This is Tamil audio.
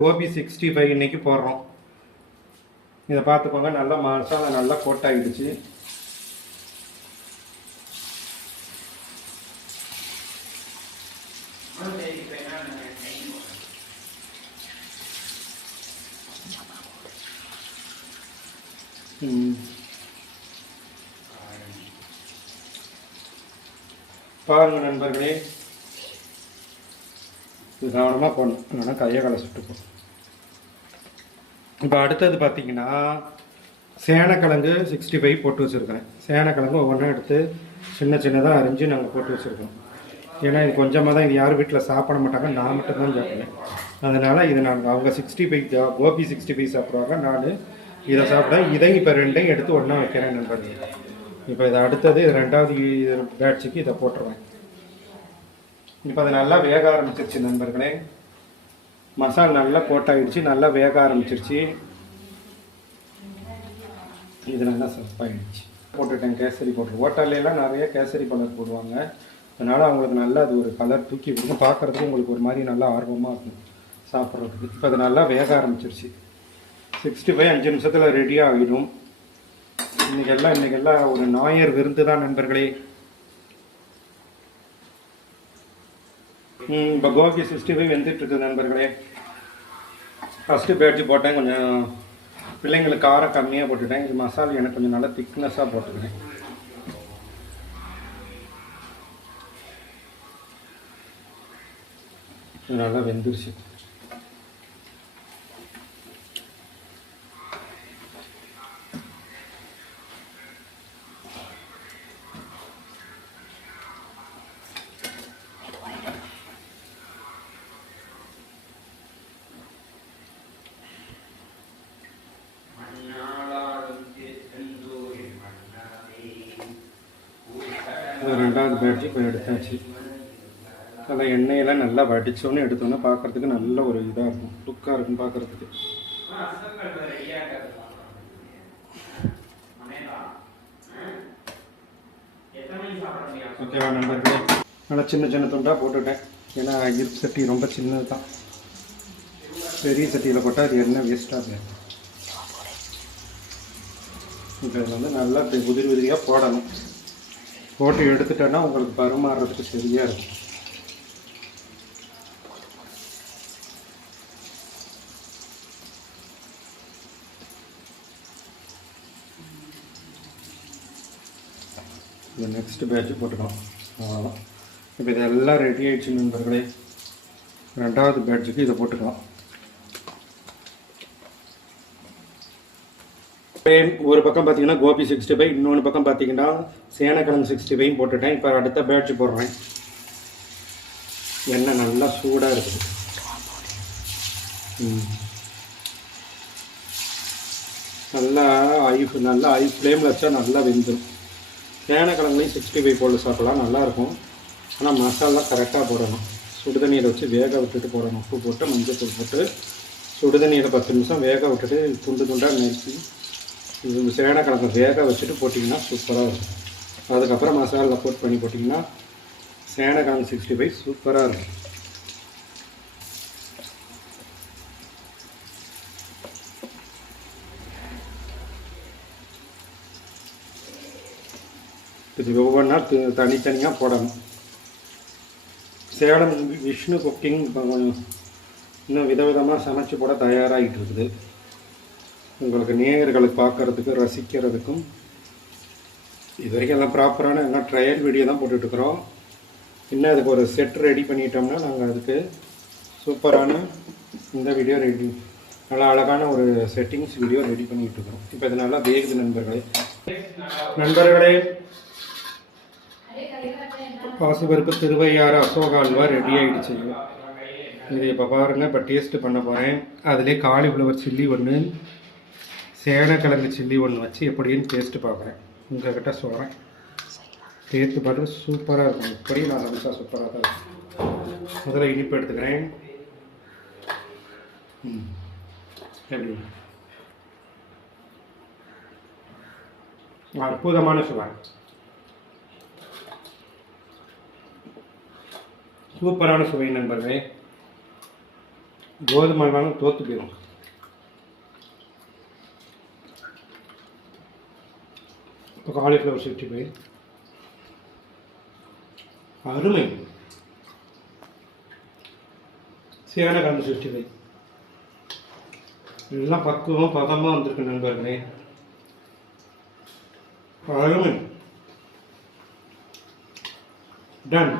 கோபி சிக்ஸ்டி ஃபைவ் இன்றைக்கி போடுறோம். இதை பார்த்துக்கோங்க நல்லா மசாலா நல்லா கோட் ஆகிடுச்சு பாருங்க நண்பர்களே இது கவனமாக போடணும் இல்லைன்னா கையை காலை சுட்டுப்போம் இப்போ அடுத்தது பார்த்தீங்கன்னா சேனக்கிழங்கு சிக்ஸ்டி ஃபைவ் போட்டு வச்சுருக்கிறேன் சேனக்கிழங்கு ஒவ்வொன்றா எடுத்து சின்ன சின்னதாக அரிஞ்சு நாங்கள் போட்டு வச்சுருக்கோம். ஏன்னா இது கொஞ்சமாக தான் இது யார் வீட்டில் சாப்பிட மாட்டாங்க. நான் மட்டும்தான் சாப்பிடுவேன். அதனால் இது நான் அவங்க sixty five gobi sixty five சாப்பிடுவாங்க. நான் இதை சாப்பிட்டேன் இதையும் இப்போ ரெண்டையும் எடுத்து ஒன்றா வைக்கிறேன் நண்பர்கள். இப்போ இதை அடுத்தது இது ரெண்டாவது பேட்சுக்கு இதை போட்டுருவேன். இப்போ அது நல்லா வேக ஆரம்பிச்சிருச்சு நண்பர்களே. மசால் நல்லா போட்டாயிடுச்சு நல்லா வேக ஆரம்பிச்சிருச்சு. இது நல்லா சப்பாயிடுச்சு போட்டுட்டேன் கேசரி போட்டு ஹோட்டல்லாம் நிறைய கேசரி பவுடர் போடுவாங்க. அதனால் அவங்களுக்கு நல்லா அது ஒரு கலர் தூக்கி கொடுக்கும் பார்க்குறதுக்கு உங்களுக்கு ஒரு மாதிரி நல்லா ஆர்வமாக இருக்கும் சாப்பிட்றதுக்கு. இப்போ அது நல்லா வேக ஆரம்பிச்சிருச்சு. சிக்ஸ்டி ஃபைவ் அஞ்சு நிமிஷத்தில் ரெடியாக ஆகிடும். இன்றைக்கெல்லாம் இன்றைக்கெல்லாம் ஒரு நாயர் விருந்து தான் நண்பர்களே. இப்போ கோபி சிக்ஸ்டி ஃபைவ் வெந்துட்டு இருக்குது நண்பர்களே. ஃபஸ்ட்டு பேட்ஜி போட்டேன் கொஞ்சம் பிள்ளைங்களுக்கு காரம் கம்மியாக போட்டுட்டேன். இது மசாலா எனக்கு கொஞ்சம் நல்லா திக்னஸாக போட்டுக்கிறேன். நல்லா வெந்துருச்சு. ரெண்டாவது பேட்ச் இப்போ எடுத்தாச்சு. அதில் எண்ணெயெல்லாம் நல்லா வடித்தோன்னே எடுத்தோன்னே பார்க்கறதுக்கு நல்ல ஒரு இதாக இருக்கும். லுக்காக இருக்கும் பார்க்கறதுக்கு ஓகேவா நண்பர்களே? நல்லா சின்ன சின்ன துண்டாக போட்டுட்டேன். ஏன்னா இருப்பு சட்டி ரொம்ப சின்னது தான் பெரிய சட்டியில் போட்டால் அது எண்ணெய் வேஸ்ட்டாக இருக்குது. இதை வந்து நல்லா இப்படி உதிரி உதிரியாக போடணும். போட்டு எடுத்துட்டோன்னா உங்களுக்கு பரிமாறுறதுக்கு சரியாக இருக்கும். இந்த நெக்ஸ்ட் பேட்ச் போட்டுக்கலாம் அவ்வளோதான் இப்போ இதெல்லாம் ரெடி ஆயிடுச்சு நண்பர்களே. ரெண்டாவது பேட்சுக்கு இதை போட்டுக்கலாம். ஒரு பக்கம் பார்த்தீங்கன்னா கோபி சிக்ஸ்டி ஃபைவ் இன்னொன்று பக்கம் பார்த்தீங்கன்னா சேனக்கிழங்கு சிக்ஸ்டி ஃபைவ் போட்டுட்டேன். இப்போ அடுத்த பேட்ச் போடுறேன். எண்ணெய் நல்லா சூடாக இருக்குது. நல்லா ஐ நல்லா ஐ ஃப்ளேமில் வச்சா நல்லா வெந்துடும் சேனக்கிழங்குலையும் சிக்ஸ்டி ஃபைவ் போட்டு சாப்பிடலாம். நல்லாயிருக்கும் ஆனால் மசாலா கரெக்டாக போடணும். சுடுதண்ணியில் வச்சு வேக விட்டுட்டு போடணும். உப்பு போட்டு மஞ்சள் தூள் போட்டு சுடுதண்ணியில் பத்து நிமிஷம் வேக விட்டுட்டு துண்டு துண்டாக நறுக்கி இது சேனக்கிழங்கு வேக வச்சுட்டு போட்டிங்கன்னா சூப்பராக இருக்கும். அதுக்கப்புறம் மசாலா போட் பண்ணி போட்டிங்கன்னா சேனக்கிழங்கு சிக்ஸ்டி ஃபைவ் சூப்பராக இருக்கும். இது ஒவ்வொன்றா து- தனித்தனியாக போடணும். சேலம் விஷ்ணு குக்கிங் இப்போ கொஞ்சம் இன்னும் விதவிதமாக சமைச்சு போட தயாராகிட்டு இருக்குது. உங்களுக்கு நேயர்களை பார்க்கறதுக்கு ரசிக்கிறதுக்கும் இது வரைக்கும் எல்லாம் ப்ராப்பரான எல்லாம் ட்ரையல் வீடியோ தான் போட்டுட்ருக்குறோம் இன்னும் அதுக்கு ஒரு செட் ரெடி பண்ணிட்டோம்னா நாங்கள் அதுக்கு சூப்பரான இந்த வீடியோ ரெடி நல்லா அழகான ஒரு செட்டிங்ஸ் வீடியோ ரெடி பண்ணிகிட்டு இருக்கிறோம் இப்போ இது நல்லா வேகுது நண்பர்களே. நண்பர்களே பாசுபருப்பு திருவையாறு அசோக அல்வா ரெடி ஆகிடுச்சு இது இப்போ பாருங்கள் இப்போ டேஸ்ட்டு பண்ண போகிறேன் அதிலே காலிஃப்ளவர் சில்லி ஒன்று சேனக்கிழங்கு சில்லி ஒன்று வச்சு எப்படின்னு டேஸ்ட்டு பார்க்குறேன். உங்ககிட்ட சொல்கிறேன் டேஸ்ட்டு பார்த்து சூப்பராக இருக்கும். இப்படியும் நான் சமைச்சா சூப்பராக தான் இருக்கும். முதல்ல இனிப்பு எடுத்துக்கிறேன். ம். எப்படி? அற்புதமான சுவை. சூப்பரான சுவை நண்பர்களே. கோதுமை வேணும் தோற்று போயிடும் இப்போ காலிஃப்ளவர் சிக்ஸ்டி ஃபைவ் அருமை சேனக்கிழங்கு சிக்ஸ்டி ஃபைவ் எல்லாம் பக்குவம் பதமாக வந்திருக்கு நண்பர்களே அருமை டன்